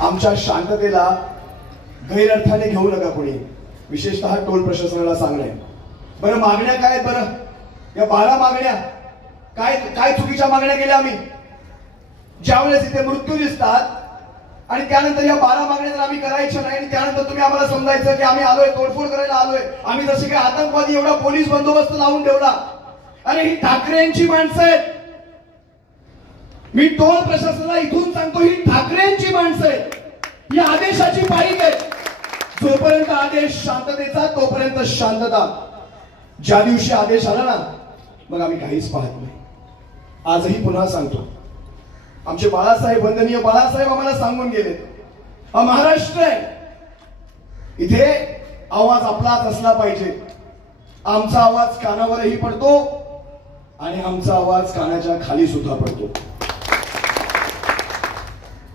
आमच्या शांततेला गैरअर्थाने घेऊ नका कोणी, विशेषतः टोल प्रशासनाला सांगणं आहे. बरं मागण्या काय आहेत? बरं या 12 मागण्या काय काय चुकीच्या मागण्या केल्या आम्ही? ज्यावेळेस इथे मृत्यू दिसतात आणि त्यानंतर या 12 मागण्या जर आम्ही करायच्या नाही आणि त्यानंतर तुम्ही आम्हाला समजायचं की आम्ही आलोय तोडफोड करायला आलोय, आम्ही जसे काही आतंकवादी एवढा पोलीस बंदोबस्त लावून ठेवला. अरे ही ठाकरेंची माणसं आहेत. मी टोल प्रशासनाला इथून सांगतो, ही ठाकरेंची माणसं आहेत. ही आदेशाची पाळी आहे. जोपर्यंत आदेश शांततेचा तोपर्यंत शांतता. ज्या दिवशी आदेश आला ना मग आम्ही काहीच पाहत नाही. आजही पुन्हा सांगतो, आमचे बाळासाहेब, वंदनीय बाळासाहेब आम्हाला सांगून गेले, हा महाराष्ट्र आहे, इथे आवाज आपलाच असला पाहिजे. आमचा आवाज कानावरही पडतो आणि आमचा आवाज कानाच्या खाली सुद्धा पडतो.